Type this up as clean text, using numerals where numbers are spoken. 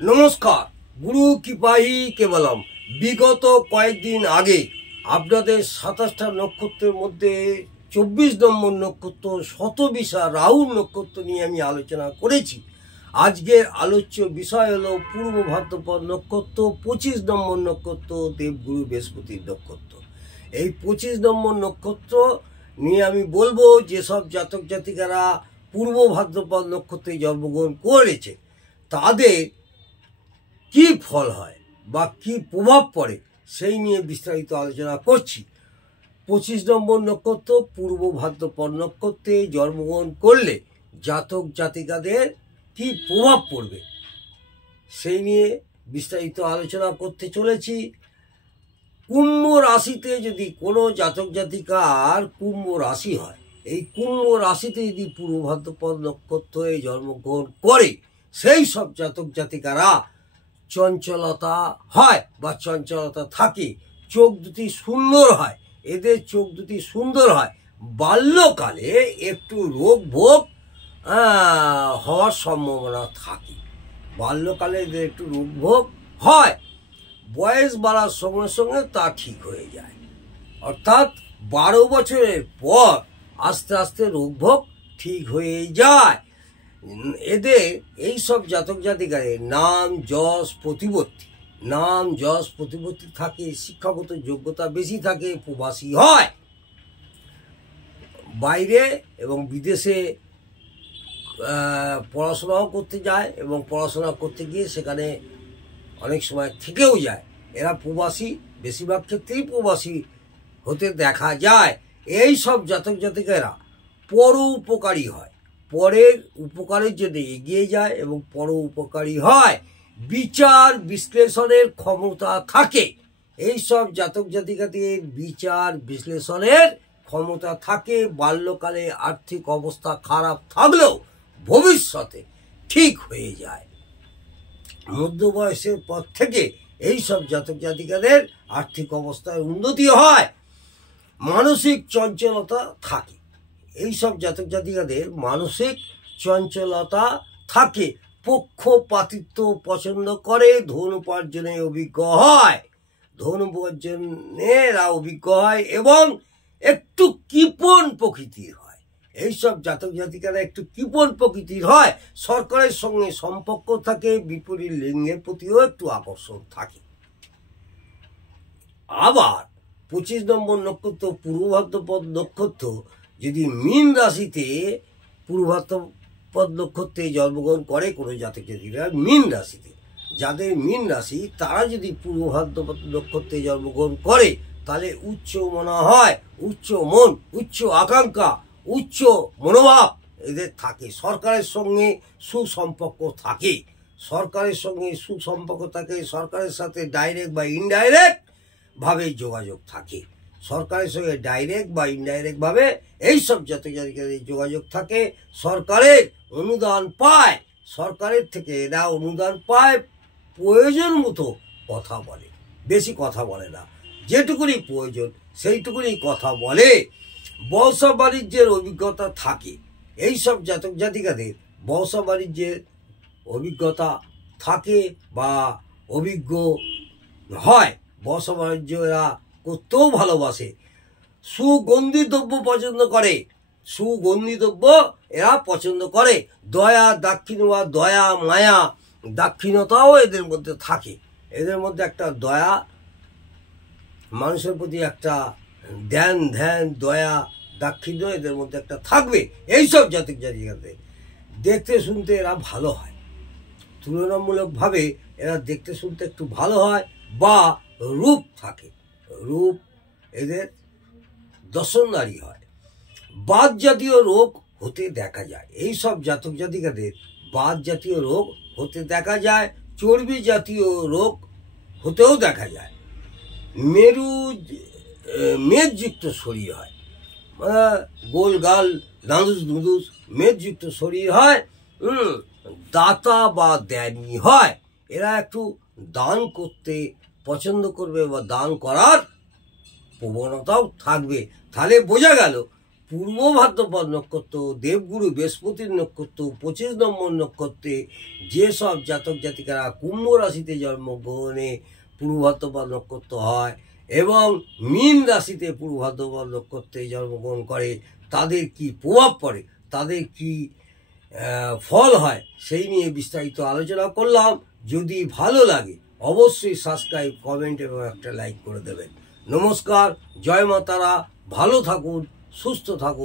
নমস্কার, গুরু কৃপাহি কেবলম। বিগত কয়েকদিন আগে আপনাদের 27টা নক্ষত্রের মধ্যে 24 নম্বর নক্ষত্র শতবিশা রাহুর নক্ষত্র নিয়ে আমি আলোচনা করেছি। আজকের আলোচ্য বিষয় হলো পূর্ব ভাদ্রপদ নক্ষত্র, 25 নম্বর নক্ষত্র দেবগুরু বৃহস্পতির নক্ষত্র। এই 25 নম্বর নক্ষত্র নিয়ে আমি বলবো যেসব জাতক জাতিকারা পূর্ব ভাদ্রপদ নক্ষত্রে জন্মগ্রহণ করেছে তাদের কি ফল হয় বা কি প্রভাব পড়ে সেই নিয়ে বিস্তারিত আলোচনা করছি। 25 নম্বর নক্ষত্র পূর্ব ভাদ্রপদ নক্ষত্রে জন্মগ্রহণ করলে জাতক জাতিকাদের কি প্রভাব পড়বে সেই নিয়ে বিস্তারিত আলোচনা করতে চলেছি। কুম্ভ রাশিতে যদি কোনো জাতক জাতিকার কুম্ভ রাশি হয়, এই কুম্ভ রাশিতে যদি পূর্ব ভাদ্রপদ নক্ষত্রে জন্মগ্রহণ করে সেই সব জাতক জাতিকারা চঞ্চলতা হয় বা চঞ্চলতা থাকে, চোখ দুটি সুন্দর হয়, এদের চোখ দুটি সুন্দর হয়। বাল্যকালে একটু রোগ ভোগ হওয়ার সম্ভাবনা থাকে, বাল্যকালে এদের একটু রোগ ভোগ হয়, বয়স বাড়ার সঙ্গে সঙ্গে তা ঠিক হয়ে যায়। অর্থাৎ 12 বছরের পর আস্তে আস্তে রোগ ভোগ ঠিক হয়ে যায়। এদের এই সব জাতক জাতিকারের নাম যশ প্রতিপত্তি থাকে, শিক্ষাগত যোগ্যতা বেশি থাকে, প্রবাসী হয়, বাইরে এবং বিদেশে পড়াশোনাও করতে যায় এবং পড়াশোনা করতে গিয়ে সেখানে অনেক সময় থেকেও যায়। এরা প্রবাসী, বেশিরভাগ ক্ষেত্রেই প্রবাসী হতে দেখা যায়। এই সব জাতক জাতিকারা পর উপকারী হয়, পরের উপকারের জন্য এগিয়ে যায় এবং পর উপকারী হয়। বিচার বিশ্লেষণের ক্ষমতা থাকে, এই সব জাতক জাতিকাদের বিচার বিশ্লেষণের ক্ষমতা থাকে। বাল্যকালে আর্থিক অবস্থা খারাপ থাকলেও ভবিষ্যতে ঠিক হয়ে যায়। মধ্য বয়সের পর থেকে এই সব জাতক জাতিকাদের আর্থিক অবস্থায় উন্নতি হয়। মানসিক চঞ্চলতা থাকে, এই সব জাতক জাতিকাদের মানসিক চঞ্চলতা থাকে। পক্ষপাতিত্ব পছন্দ করে, ধন উপার্জনে অভিজ্ঞ হয়, এবং একটু কৃপণ প্রকৃতির হয়। এইসব জাতক জাতিকারা একটু কৃপণ প্রকৃতির হয়। সরকারের সঙ্গে সম্পর্ক থাকে, বিপরীত লিঙ্গের প্রতিও একটু আকর্ষণ থাকে। আবার 25 নম্বর নক্ষত্র পূর্ব ভাদ্রপদ নক্ষত্র যদি মীন রাশিতে পূর্ব ভাদ্রপদ নক্ষত্রে জন্মগ্রহণ করে কোনো জাতক জাতিকারা, মীন রাশিতে যাদের মীন রাশি তারা যদি পূর্ব ভাদ্রপদ নক্ষত্রে জন্মগ্রহণ করে তাহলে উচ্চ মনা হয়, উচ্চ মন, উচ্চ আকাঙ্ক্ষা, উচ্চ মনোভাব এদের থাকে। সরকারের সঙ্গে সুসম্পর্ক থাকে, সরকারের সাথে ডাইরেক্ট বা ইনডাইরেক্ট ভাবে যোগাযোগ থাকে, সরকারের সঙ্গে ডাইরেক্ট বা ইনডাইরেক্ট ভাবে এইসব জাতক জাতিকাদের যোগাযোগ থাকে। সরকারের অনুদান পায়, সরকারের থেকে এরা অনুদান পায়। প্রয়োজন মতো কথা বলে, বেশি কথা বলে না, যেটুকুনি প্রয়োজন সেইটুকুনি কথা বলে। ব্যবসা বাণিজ্যের অভিজ্ঞতা থাকে, এইসব জাতক জাতিকাদের ব্যবসা বাণিজ্যের অভিজ্ঞতা থাকে বা অভিজ্ঞ হয়। ব্যবসা বাণিজ্য এরা করতেও ভালোবাসে। সুগন্ধি দ্রব্য এরা পছন্দ করে। দয়া দাক্ষিণ্য বা দয়া মায়া দাক্ষিণ্যতাও এদের মধ্যে থাকে। এদের মধ্যে একটা দয়া, মানুষের প্রতি একটা ধ্যান দয়া দাক্ষিণ্য এদের মধ্যে একটা থাকবে। এইসব জাতক জাতিকাদের দেখতে শুনতে এরা ভালো হয়, তুলনামূলকভাবে এরা দেখতে শুনতে একটু ভালো হয় বা রূপ থাকে, রূপ এদের দর্শনদারী হয়। বাত জাতীয় রোগ হতে দেখা যায়, এই সব জাতক জাতিকাদের বাত জাতীয় রোগ হতে দেখা যায়। চর্বি জাতীয় রোগ হতেও দেখা যায়। মেদযুক্ত শরীর হয়, গোল গাল নাদুস মেদযুক্ত শরীর হয়। দাতা বা দানি হয়, এরা একটু দান করতে পছন্দ করবে বা দান করার প্রবণতাও থাকবে। তাহলে বোঝা গেল পূর্ব ভাদ্রপদ নক্ষত্র, দেবগুরু বৃহস্পতির নক্ষত্র, 25 নম্বর নক্ষত্রে যেসব জাতক জাতিকারা কুম্ভ রাশিতে জন্মগ্রহণে পূর্ব ভাদ্রপদ নক্ষত্র হয় এবং মীন রাশিতে পূর্ব ভাদ্রপদ নক্ষত্রে জন্মগ্রহণ করে তাদের কি প্রভাব পড়ে, তাদের কি ফল হয়, সেই নিয়ে বিস্তারিত আলোচনা করলাম। যদি ভালো লাগে অবশ্যই সাবস্ক্রাইব, কমেন্ট এবং একটা লাইক করে দেবেন। নমস্কার, জয় মা তারা, ভালো থাকুন, সুস্থ থাকুন।